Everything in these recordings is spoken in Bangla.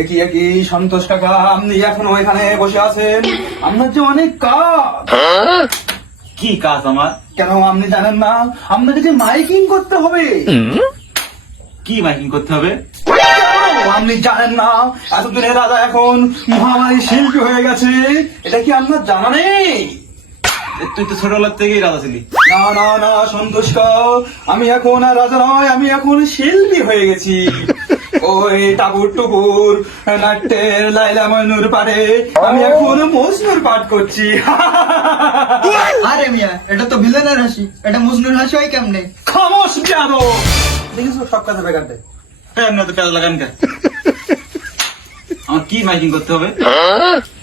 একই একই সন্তোষ কাকা, আপনি এখনো এখানে বসে আছেন? আপনার যে অনেক কাজ। কি কাজ আমার? কেন আপনি জানেন না আপনাকে যে মাইকিং করতে হবে? কি মাইকিং করতে হবে? কেন আপনি জানেন না এতদিনের রাজা এখন মহামারী শিল্পী হয়ে গেছে? এটা কি আপনার জানা নেই? তুই তো ছোটবেলার থেকেই রাজা ছিলি। না না না সন্তোষ কাকা, আমি এখন আর রাজা নয়, আমি এখন শিল্পী হয়ে গেছি। ওই টাপুর টুপুর নাট্যের লাইলা মজনুর পারে আমি এখন মজনুর পাঠ করছি। আরে মিয়া, এটা তো ভিলেনের হাসি। এটা মজনুর হাসি হয় কেমনে? খামোশ বিয়াদব! দেখিস সব কাজে বেকার দেয়। এমনি তো পেঁয়াজ লাগান কে? আমার কি মাইকিং করতে হবে?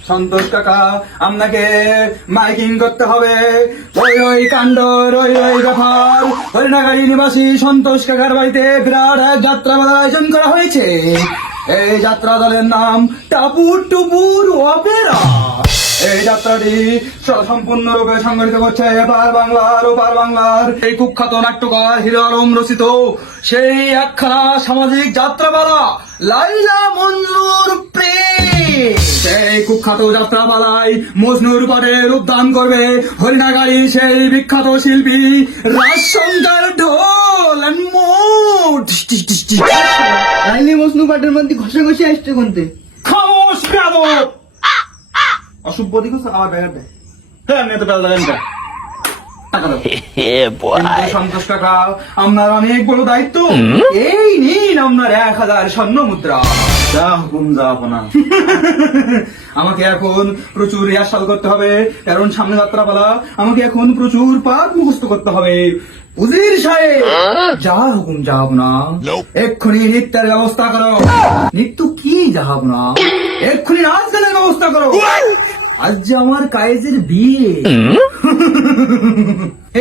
সন্তোষ কাকা, আপনাকে মাইকিং করতে হবে। ওই ওই কাণ্ডর ওই ওই ব্যাপার হরিণাগাড়ি নিবাসী সন্তোষ কাকার বাড়িতে বিরাট এক যাত্রা মেলার আয়োজন করা হয়েছে। এই যাত্রা দলের নাম টাপুর টুপুর অপেরা। এই যাত্রাটি সম্পূর্ণরূপে সংগঠিত করছে এপার বাংলার ওপার বাংলার এই কুখ্যাত নাট্যকার হিরো আলম রচিত সেই একখানা সামাজিক যাত্রাপালা লাইলা মঞ্জুর প্রেম। সেই কুখ্যাত যাত্রাপালায় মজনুর পাঠে রূপদান করবে হরিণাগাড়ি সেই বিখ্যাত শিল্পী রাজশঙ্কর ঢোল and মোট। লাইলি মজনু পাটের মধ্যে ঘষে ঘষে আসছে কোনতে? খামোশ বেয়াদব! অসভ্য দিকে আমার বেকার দেয়। এমনি তো পেঁয়াজ লাগান কে? টাকা দাও। কিন্তু সন্তোষ কাকা, আপনার অনেক বড় দায়িত্ব। এই নিন আপনার 1000 স্বর্ণ মুদ্রা। যা হুকুম যা আপনা। আমাকে এখন প্রচুর রিহার্সাল করতে হবে, কারণ সামনে যাত্রাপালা। আমাকে এখন প্রচুর পাঠ মুখস্থ করতে হবে। উজির সাহেব, যা হুকুম যাব না। এক্ষুনি নৃত্যের ব্যবস্থা করো। নৃত্য কি যাব না? এক্ষুনি নাচ গানের ব্যবস্থা করো। আজ যে আমার কায়েজের বিয়ে।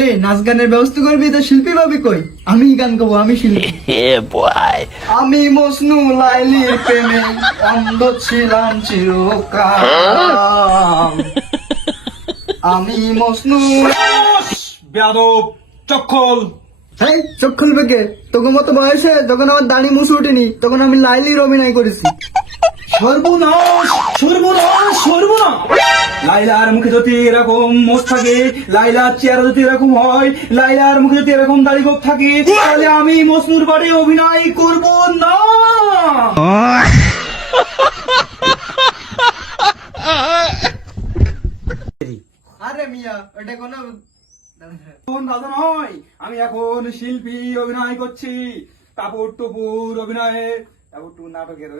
এ নাচ গানের ব্যবস্থা করবি তো শিল্পী ভাবি কই? আমি গান গাবো, আমি শিল্পী। আমি মজনু লাইলির প্রেমে অন্ধ ছিলাম চিরকাল। আমি মজনু। বেয়াদব চক্ষল! এই চোখ খুলবে কে? তোকে মতো বয়সে যখন আমার দাড়ি মুছে উঠেনি তখন আমি লাইলির অভিনয় করেছি। সর্বনাশ সর্বনাশ সর্বনাশ! লাইলার মুখে যদি এরকম মোষ থাকে, লাইলার চেহারা যদি এরকম হয়, লাইলার মুখে যদি এরকম দাড়ি গোঁফ থাকে, তাহলে আমি মজনুর বাড়ি অভিনয় করব না। আরে মিয়া, ওটা কোনো এখন রাজা নয়, আমি এখন শিল্পী অভিনয় করছি। কাপড় টুপুর অভিনয়ে, কাপড় টুপুর নাটকের